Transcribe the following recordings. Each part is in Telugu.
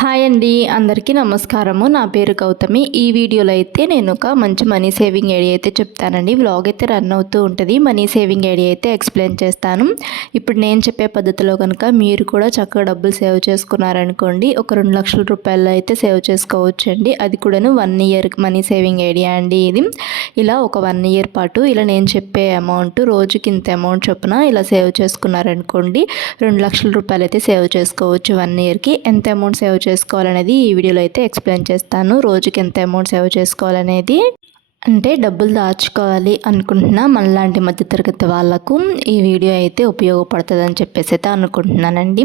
హాయ్ అండి. అందరికీ నమస్కారము. నా పేరు గౌతమి. ఈ వీడియోలో అయితే నేను ఒక మంచి మనీ సేవింగ్ ఐడియా అయితే చెప్తానండి. వ్లాగ్ అయితే రన్ అవుతూ ఉంటుంది. మనీ సేవింగ్ ఐడియా అయితే ఎక్స్ప్లెయిన్ చేస్తాను. ఇప్పుడు నేను చెప్పే పద్ధతిలో కనుక మీరు కూడా చక్కగా డబ్బులు సేవ్ చేసుకున్నారనుకోండి ఒక రెండు లక్షల రూపాయలు అయితే సేవ్ చేసుకోవచ్చండి. అది కూడాను one year money saving idea అండి ఇది. ఇలా ఒక వన్ ఇయర్ పాటు ఇలా నేను చెప్పే అమౌంట్ రోజుకి ఇంత అమౌంట్ చొప్పున ఇలా సేవ్ చేసుకున్నారనుకోండి రెండు లక్షల రూపాయలు అయితే సేవ్ చేసుకోవచ్చు వన్ ఇయర్కి. ఎంత అమౌంట్ సేవ్ చేసుకోవాలనేది ఈ వీడియోలో అయితే ఎక్స్ప్లెయిన్ చేస్తాను. రోజుకి ఎంత అమౌంట్ సేవ్ చేసుకోవాలనేది. అంటే డబ్బులు దాచుకోవాలి అనుకుంటున్నా మనలాంటి మధ్యతరగతి వాళ్ళకు ఈ వీడియో అయితే ఉపయోగపడుతుంది అని చెప్పేసి అయితే అనుకుంటున్నానండి.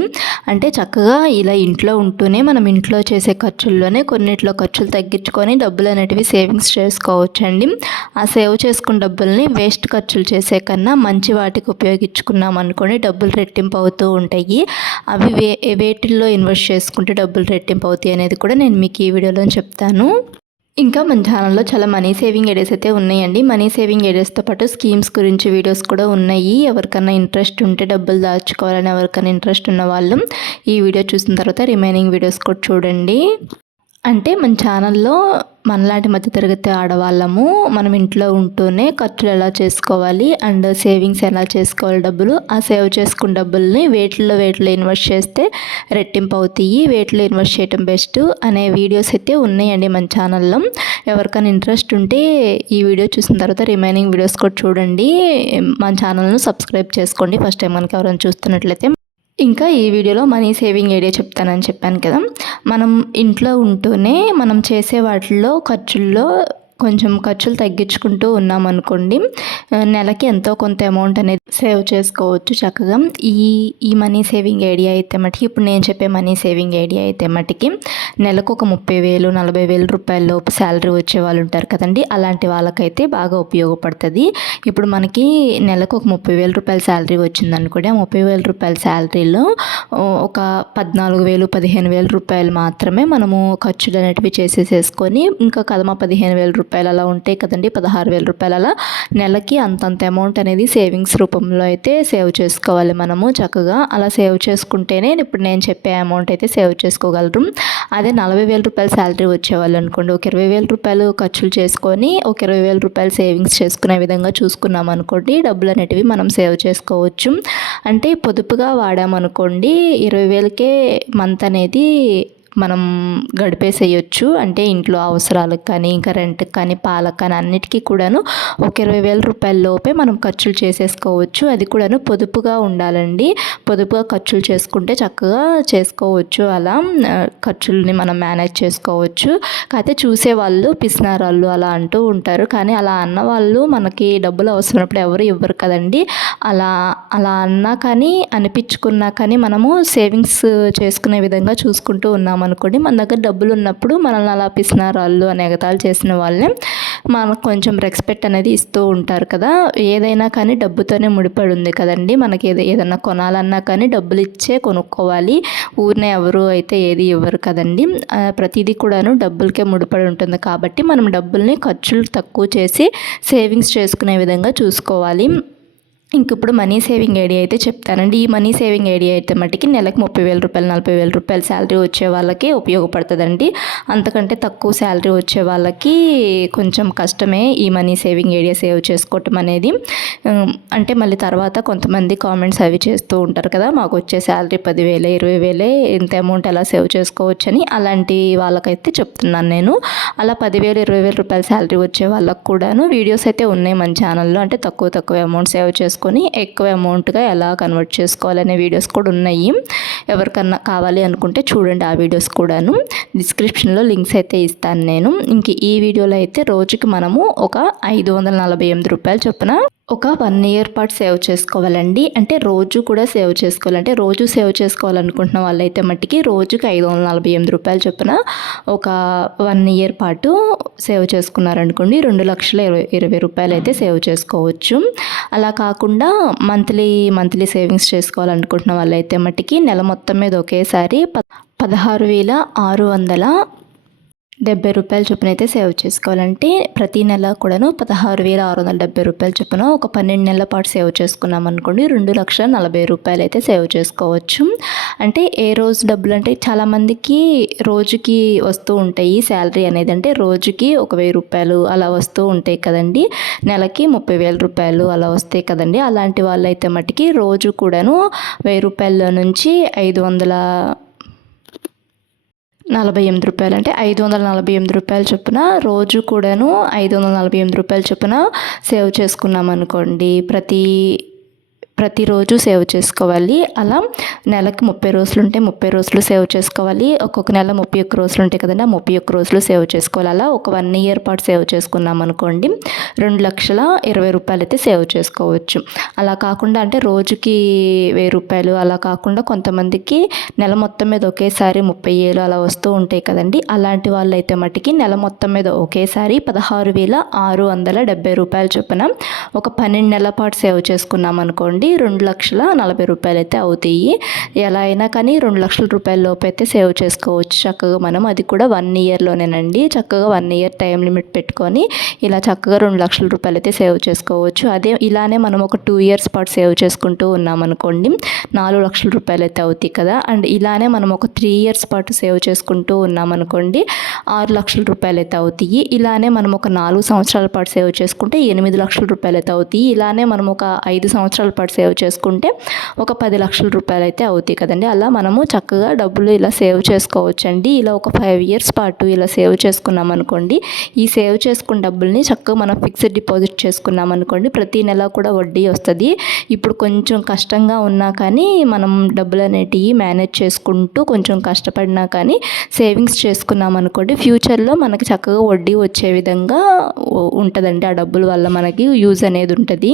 అంటే చక్కగా ఇలా ఇంట్లో ఉంటూనే మనం ఇంట్లో చేసే ఖర్చుల్లోనే కొన్నిట్లో ఖర్చులు తగ్గించుకొని డబ్బులు అనేటివి సేవింగ్స్ చేసుకోవచ్చండి. ఆ సేవ్ చేసుకున్న డబ్బుల్ని వేస్ట్ ఖర్చులు చేసే కన్నా మంచి వాటికి ఉపయోగించుకున్నాం అనుకోని డబ్బులు రెట్టింపు అవుతూ ఉంటాయి. అవి వే వేటిల్లో ఇన్వెస్ట్ చేసుకుంటే డబ్బులు రెట్టింపు అవుతాయి అనేది కూడా నేను మీకు ఈ వీడియోలో చెప్తాను. ఇంకా మన ఛానల్లో చాలా మనీ సేవింగ్ ఐడియాస్ అయితే ఉన్నాయండి. మనీ సేవింగ్ ఐడియాస్తో పాటు స్కీమ్స్ గురించి వీడియోస్ కూడా ఉన్నాయి. ఎవరికైనా ఇంట్రెస్ట్ ఉంటే డబ్బులు దాచుకోవాలని ఎవరికైనా ఇంట్రెస్ట్ ఉన్న వాళ్ళు ఈ వీడియో చూసిన తర్వాత రిమైనింగ్ వీడియోస్ కూడా చూడండి. అంటే మన ఛానల్లో మనలాంటి మధ్యతరగతి ఆడవాళ్ళము మనం ఇంట్లో ఉంటూనే ఖర్చులు ఎలా చేసుకోవాలి అండ్ సేవింగ్స్ ఎలా చేసుకోవాలి డబ్బులు ఆ సేవ్ చేసుకున్న డబ్బుల్ని వేటిలో వేటిలో ఇన్వెస్ట్ చేస్తే రెట్టింపు అవుతాయి వేటిలో ఇన్వెస్ట్ చేయటం బెస్ట్ అనే వీడియోస్ అయితే ఉన్నాయండి మన ఛానల్లో. ఎవరికైనా ఇంట్రెస్ట్ ఉంటే ఈ వీడియో చూసిన తర్వాత రిమైనింగ్ వీడియోస్ కూడా చూడండి. మన ఛానల్ను సబ్స్క్రైబ్ చేసుకోండి. ఫస్ట్ టైం మనకి ఎవరైనా చూస్తున్నట్లయితే ఇంకా ఈ వీడియోలో మనీ సేవింగ్ ఐడియా చెప్తానని చెప్పాను కదా. మనం ఇంట్లో ఉంటూనే మనం చేసే వాటిల్లో ఖర్చుల్లో కొంచెం ఖర్చులు తగ్గించుకుంటూ ఉన్నామనుకోండి నెలకి ఎంతో కొంత అమౌంట్ అనేది సేవ్ చేసుకోవచ్చు చక్కగా. ఈ ఈ మనీ సేవింగ్ ఐడియా అయితే మటుకి ఇప్పుడు నేను చెప్పే మనీ సేవింగ్ ఐడియా అయితే మటుకి నెలకు ఒక ముప్పై వేలు నలభై వేల రూపాయల లోపు శాలరీ వచ్చే వాళ్ళు ఉంటారు కదండి అలాంటి వాళ్ళకైతే బాగా ఉపయోగపడుతుంది. ఇప్పుడు మనకి నెలకు ఒక ముప్పై వేల రూపాయల శాలరీ వచ్చిందనుకోండి ఆ ముప్పై వేల రూపాయల శాలరీలో ఒక పద్నాలుగు వేలు పదిహేను వేల రూపాయలు మాత్రమే మనము ఖర్చులు అనేటివి చేసేసేసుకొని ఇంకా కదమ పదిహేను వేల రూపాయలు అలా ఉంటాయి కదండి పదహారు వేల రూపాయలు అలా నెలకి అంతంత అమౌంట్ అనేది సేవింగ్స్ రూపంలో అయితే సేవ్ చేసుకోవాలి మనము చక్కగా. అలా సేవ్ చేసుకుంటేనే ఇప్పుడు నేను చెప్పే అమౌంట్ అయితే సేవ్ చేసుకోగలరు. అదే నలభై వేల రూపాయలు శాలరీ వచ్చేవాళ్ళు అనుకోండి ఒక ఇరవై వేల రూపాయలు ఖర్చులు చేసుకొని ఒక ఇరవై వేల రూపాయలు సేవింగ్స్ చేసుకునే విధంగా చూసుకున్నాం అనుకోండి డబ్బులు అనేటివి మనం సేవ్ చేసుకోవచ్చు. అంటే పొదుపుగా వాడామనుకోండి ఇరవై వేలకే మంత్ అనేది మనం గడిపేసేయచ్చు. అంటే ఇంట్లో అవసరాలకు కానీ ఇంకా రెంట్కి కానీ పాలకు కానీ అన్నిటికీ కూడాను ఒక ఇరవై వేల రూపాయల లోపే మనం ఖర్చులు చేసేసుకోవచ్చు. అది కూడాను పొదుపుగా ఉండాలండి. పొదుపుగా ఖర్చులు చేసుకుంటే చక్కగా చేసుకోవచ్చు. అలా ఖర్చుల్ని మనం మేనేజ్ చేసుకోవచ్చు. కాకపోతే చూసేవాళ్ళు పిసినారాళ్ళు అలా అంటూ ఉంటారు. కానీ అలా అన్న వాళ్ళు మనకి డబ్బులు అవసరమైనప్పుడు ఎవరు ఇవ్వరు కదండి. అలా అలా అన్నా కానీ అనిపించుకున్నా కానీ మనము సేవింగ్స్ చేసుకునే విధంగా చూసుకుంటూ ఉన్నాము. అనుకోండి మన దగ్గర డబ్బులు ఉన్నప్పుడు మనల్ని అలా పిసినారాళ్ళు అని ఎగతాలు చేసిన వాళ్ళే మనకు కొంచెం రెస్పెక్ట్ అనేది ఇస్తూ ఉంటారు కదా. ఏదైనా కానీ డబ్బుతోనే ముడిపడి ఉంది కదండి. మనకి ఏదో ఏదన్నా కొనాలన్నా కానీ డబ్బులు ఇచ్చే కొనుక్కోవాలి. ఊరినే ఎవరు అయితే ఏది ఇవ్వరు కదండి. ప్రతిదీ కూడాను డబ్బులకే ముడిపడి ఉంటుంది కాబట్టి మనం డబ్బుల్ని ఖర్చులు తక్కువ చేసి సేవింగ్స్ చేసుకునే విధంగా చూసుకోవాలి. ఇంక ఇప్పుడు మనీ సేవింగ్ ఐడియా అయితే చెప్తానండి. ఈ మనీ సేవింగ్ ఐడియా అయితే మట్టికి నెలకు ముప్పై వేల రూపాయలు నలభై వేల రూపాయలు శాలరీ వచ్చే వాళ్ళకి ఉపయోగపడుతుందండి. అంతకంటే తక్కువ శాలరీ వచ్చే వాళ్ళకి కొంచెం కష్టమే ఈ మనీ సేవింగ్ ఐడియా సేవ్ చేసుకోవటం అనేది. అంటే మళ్ళీ తర్వాత కొంతమంది కామెంట్స్ అవి చేస్తూ ఉంటారు కదా మాకు వచ్చే శాలరీ పదివేలే ఇరవై వేలే ఇంత అమౌంట్ ఎలా సేవ్ చేసుకోవచ్చని అలాంటి వాళ్ళకైతే చెప్తున్నాను నేను. అలా పదివేలు ఇరవై వేల రూపాయల శాలరీ వచ్చే వాళ్ళకు కూడాను వీడియోస్ అయితే ఉన్నాయి మన ఛానల్లో. అంటే తక్కువ తక్కువ అమౌంట్ సేవ్ చేసుకో చేసుకొని ఎక్కువ అమౌంట్గా ఎలా కన్వర్ట్ చేసుకోవాలనే వీడియోస్ కూడా ఉన్నాయి. ఎవరికన్నా కావాలి అనుకుంటే చూడండి ఆ వీడియోస్ కూడాను. డిస్క్రిప్షన్లో లింక్స్ అయితే ఇస్తాను నేను. ఇంక ఈ వీడియోలో అయితే రోజుకి మనము ఒక ఐదు వందల నలభై ఎనిమిది రూపాయలు చొప్పున ఒక వన్ ఇయర్ పాటు సేవ్ చేసుకోవాలండి. అంటే రోజు కూడా సేవ్ చేసుకోవాలంటే రోజు సేవ్ చేసుకోవాలనుకుంటున్న వాళ్ళైతే మట్టికి రోజుకి ఐదు వందల నలభై ఎనిమిది రూపాయలు చొప్పున ఒక వన్ ఇయర్ పాటు సేవ్ చేసుకున్నారనుకోండి రెండు లక్షల ఇరవై ఇరవై రూపాయలు అయితే సేవ్ చేసుకోవచ్చు. అలా కాకుండా మంత్లీ మంత్లీ సేవింగ్స్ చేసుకోవాలనుకుంటున్న వాళ్ళైతే మట్టికి నెల మొత్తం మీద ఒకేసారి పదహారు వేల ఆరు వందల డెబ్బై రూపాయల చొప్పున అయితే సేవ్ చేసుకోవాలంటే ప్రతి నెల కూడాను పదహారు వేల ఆరు వందల డెబ్బై రూపాయల చొప్పున ఒక పన్నెండు నెలల పాటు సేవ్ చేసుకున్నాం అనుకోండి రెండు లక్షల నలభై రూపాయలు అయితే సేవ్ చేసుకోవచ్చు. అంటే ఏ రోజు డబ్బులు అంటే చాలామందికి రోజుకి వస్తూ ఉంటాయి శాలరీ అనేది అంటే రోజుకి ఒక వెయ్యి రూపాయలు అలా వస్తూ ఉంటాయి కదండి. నెలకి ముప్పై వేల రూపాయలు అలా వస్తాయి కదండి. అలాంటి వాళ్ళైతే మటుకి రోజు కూడాను వెయ్యి రూపాయల నుంచి ఐదు వందల నలభై ఎనిమిది రూపాయలు. అంటే ఐదు వందల నలభై ఎనిమిది రూపాయలు చొప్పున రోజు కూడాను ఐదు వందల నలభై ఎనిమిది రూపాయలు చొప్పున సేవ్ చేసుకున్నాం అనుకోండి ప్రతి ప్రతిరోజు సేవ్ చేసుకోవాలి. అలా నెలకి ముప్పై రోజులు ఉంటే ముప్పై రోజులు సేవ్ చేసుకోవాలి. ఒక్కొక్క నెల ముప్పై ఒక్క రోజులు ఉంటాయి కదండి ఆ ముప్పై ఒక్క రోజులు సేవ్ చేసుకోవాలి. అలా ఒక వన్ ఇయర్ పాటు సేవ్ చేసుకున్నాం అనుకోండి రెండు లక్షల ఇరవై రూపాయలు అయితే సేవ్ చేసుకోవచ్చు. అలా కాకుండా అంటే రోజుకి వెయ్యి రూపాయలు అలా కాకుండా కొంతమందికి నెల మొత్తం మీద ఒకేసారి ముప్పై వేలు అలా వస్తూ ఉంటాయి కదండి అలాంటి వాళ్ళు అయితే మటుకి నెల మొత్తం మీద ఒకేసారి పదహారు వేల ఆరు వందల డెబ్బై రూపాయలు చొప్పున ఒక పన్నెండు నెలల పాటు సేవ్ చేసుకున్నాం అనుకోండి రెండు లక్షల నలభై రూపాయలు అయితే అవుతాయి. ఎలా అయినా కానీ రెండు లక్షల రూపాయల లోపు అయితే సేవ్ చేసుకోవచ్చు. చక్కగా మనం అది కూడా వన్ ఇయర్లోనేనండి. చక్కగా వన్ ఇయర్ టైం లిమిట్ పెట్టుకొని ఇలా చక్కగా రెండు లక్షల రూపాయలు అయితే సేవ్ చేసుకోవచ్చు. అదే ఇలానే మనం ఒక టూ ఇయర్స్ పాటు సేవ్ చేసుకుంటూ ఉన్నామనుకోండి నాలుగు లక్షల రూపాయలు అయితే అవుతాయి కదా. అండ్ ఇలానే మనం ఒక త్రీ ఇయర్స్ పాటు సేవ్ చేసుకుంటూ ఉన్నామనుకోండి ఆరు లక్షల రూపాయలు అయితే అవుతాయి. ఇలానే మనం ఒక నాలుగు సంవత్సరాల పాటు సేవ్ చేసుకుంటే ఎనిమిది లక్షల రూపాయలు అయితే అవుతాయి. ఇలానే మనం ఒక ఐదు సంవత్సరాల పాటు సేవ్ చేసుకుంటే ఒక పది లక్షల రూపాయలు అయితే అవుతాయి కదండి. అలా మనము చక్కగా డబ్బులు ఇలా సేవ్ చేసుకోవచ్చండి. ఇలా ఒక ఫైవ్ ఇయర్స్ పాటు ఇలా సేవ్ చేసుకున్నాం అనుకోండి. ఈ సేవ్ చేసుకున్న డబ్బుల్ని చక్కగా మనం ఫిక్స్డ్ డిపాజిట్ చేసుకున్నాం అనుకోండి. ప్రతి నెల కూడా వడ్డీ వస్తుంది. ఇప్పుడు కొంచెం కష్టంగా ఉన్నా కానీ మనం డబ్బులు అనేటివి మేనేజ్ చేసుకుంటూ కొంచెం కష్టపడినా కానీ సేవింగ్స్ చేసుకున్నాం అనుకోండి. ఫ్యూచర్లో మనకి చక్కగా వడ్డీ వచ్చే విధంగా ఉంటుందండి. ఆ డబ్బుల వల్ల మనకి యూజ్ అనేది ఉంటుంది.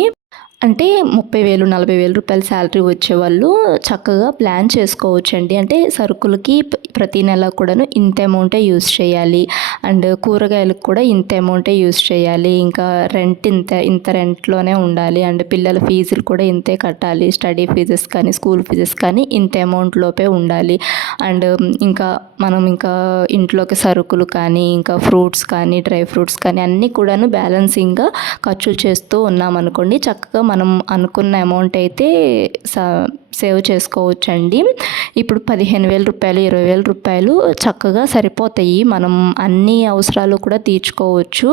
అంటే ముప్పై వేలు నలభై వేల రూపాయల శాలరీ వచ్చేవాళ్ళు చక్కగా ప్లాన్ చేసుకోవచ్చు అండి అంటే సరుకులకి ప్రతి నెల కూడాను ఇంత అమౌంటే యూస్ చేయాలి. అండ్ కూరగాయలకు కూడా ఇంత అమౌంటే యూస్ చేయాలి. ఇంకా రెంట్ ఇంత ఇంత రెంట్లోనే ఉండాలి. అండ్ పిల్లల ఫీజులు కూడా ఇంతే కట్టాలి. స్టడీ ఫీజెస్ కానీ స్కూల్ ఫీజెస్ కానీ ఇంత అమౌంట్ లోపే ఉండాలి. అండ్ ఇంకా మనం ఇంకా ఇంట్లోకి సరుకులు కానీ ఇంకా ఫ్రూట్స్ కానీ డ్రై ఫ్రూట్స్ కానీ అన్నీ కూడాను బ్యాలెన్సింగ్గా ఖర్చులు చేస్తూ ఉన్నాం అనుకోండి చక్కగా మనం అనుకున్న అమౌంట్ అయితే సేవ్ చేసుకోవచ్చండి. ఇప్పుడు పదిహేను వేల రూపాయలు ఇరవై వేల రూపాయలు చక్కగా సరిపోతాయి. మనం అన్ని అవసరాలు కూడా తీర్చుకోవచ్చు.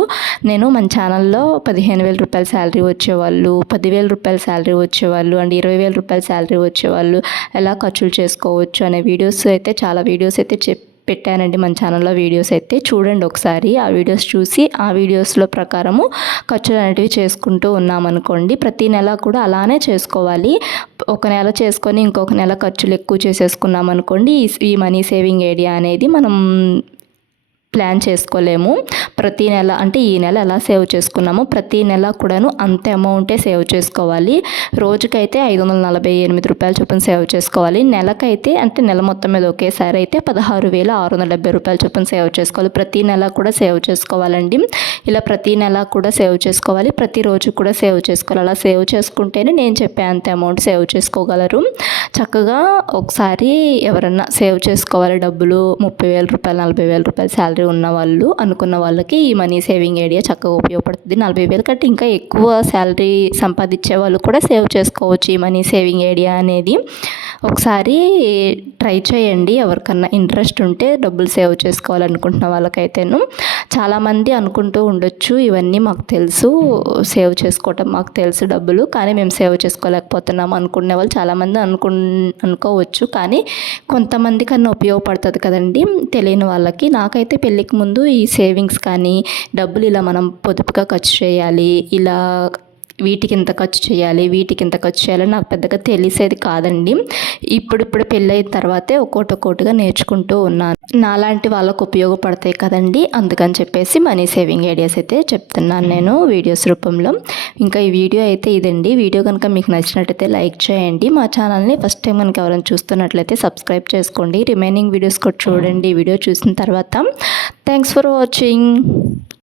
నేను మన ఛానల్లో పదిహేను వేల రూపాయల శాలరీ వచ్చేవాళ్ళు పదివేల రూపాయల శాలరీ వచ్చేవాళ్ళు అండ్ ఇరవై వేల రూపాయల శాలరీ వచ్చేవాళ్ళు ఎలా ఖర్చులు చేసుకోవచ్చు అనే వీడియోస్ అయితే చాలా వీడియోస్ అయితే చెప్ పెట్టానండి మన ఛానల్లో వీడియోస్ అయితే. చూడండి ఒకసారి ఆ వీడియోస్ చూసి ఆ వీడియోస్లో ప్రకారము ఖర్చులు అనేటివి చేసుకుంటూ ఉన్నామనుకోండి. ప్రతి నెల కూడా అలానే చేసుకోవాలి. ఒక నెల చేసుకొని ఇంకొక నెల ఖర్చులు ఎక్కువ చేసేసుకున్నాం అనుకోండి ఈ మనీ సేవింగ్ ఏరియా అనేది మనం ప్లాన్ చేసుకోలేము. ప్రతి నెల అంటే ఈ నెల ఎలా సేవ్ చేసుకున్నామో ప్రతి నెల కూడాను అంతే అమౌంటే సేవ్ చేసుకోవాలి. రోజుకైతే ఐదు వందల నలభై ఎనిమిది రూపాయలు చొప్పున సేవ్ చేసుకోవాలి. నెలకైతే అంటే నెల మొత్తం మీద ఒకేసారి అయితే పదహారు వేల ఆరు వందల డెబ్బై రూపాయలు చొప్పున సేవ్ చేసుకోవాలి. ప్రతి నెల కూడా సేవ్ చేసుకోవాలండి. ఇలా ప్రతి నెల కూడా సేవ్ చేసుకోవాలి. ప్రతిరోజు కూడా సేవ్ చేసుకోవాలి. అలా సేవ్ చేసుకుంటేనే నేను చెప్పే అంత అమౌంట్ సేవ్ చేసుకోగలరు. చక్కగా ఒకసారి ఎవరన్నా సేవ్ చేసుకోవాలి డబ్బులు ముప్పై వేల రూపాయలు నలభై వేల రూపాయలు శాలరీ ఉన్న వాళ్ళు అనుకున్న వాళ్ళకి ఈ మనీ సేవింగ్ ఐడియా చక్కగా ఉపయోగపడుతుంది. నలభై వేల కంటే ఇంకా ఎక్కువ శాలరీ సంపాదించే వాళ్ళు కూడా సేవ్ చేసుకోవచ్చు ఈ మనీ సేవింగ్ ఐడియా అనేది. ఒకసారి ట్రై చేయండి. ఎవరికన్నా ఇంట్రెస్ట్ ఉంటే డబ్బులు సేవ్ చేసుకోవాలనుకుంటున్న వాళ్ళకైతేను. చాలామంది అనుకుంటూ ఉండొచ్చు ఇవన్నీ మాకు తెలుసు. సేవ్ చేసుకోవటం మాకు తెలుసు డబ్బులు కానీ మేము సేవ్ చేసుకోలేకపోతున్నాము అనుకునే వాళ్ళు చాలామంది అనుకు అనుకోవచ్చు. కానీ కొంతమంది కన్నా ఉపయోగపడుతుంది కదండి తెలియని వాళ్ళకి. నాకైతే పెళ్ళికి ముందు ఈ సేవింగ్స్ కానీ డబ్బులు ఇలా మనం పొదుపుగా ఖర్చు చేయాలి ఇలా వీటికి ఇంత ఖర్చు చేయాలి వీటికి ఇంత ఖర్చు చేయాలని నాకు పెద్దగా తెలిసేది కాదండి. ఇప్పుడిప్పుడు పెళ్ళైన తర్వాతే ఒక్కోటి ఒక్కోటిగా నేర్చుకుంటూ ఉన్నాను. నాలాంటి వాళ్ళకు ఉపయోగపడతాయి కదండి. అందుకని చెప్పేసి మనీ సేవింగ్ ఐడియాస్ అయితే చెప్తున్నాను నేను వీడియోస్ రూపంలో. ఇంకా ఈ వీడియో అయితే ఇదండి. వీడియో కనుక మీకు నచ్చినట్టయితే లైక్ చేయండి. మా ఛానల్ని ఫస్ట్ టైం కనుక ఎవరైనా చూస్తున్నట్లయితే సబ్స్క్రైబ్ చేసుకోండి. రిమైనింగ్ వీడియోస్ కూడా చూడండి. వీడియో చూసిన తర్వాత థ్యాంక్స్ ఫర్ వాచింగ్.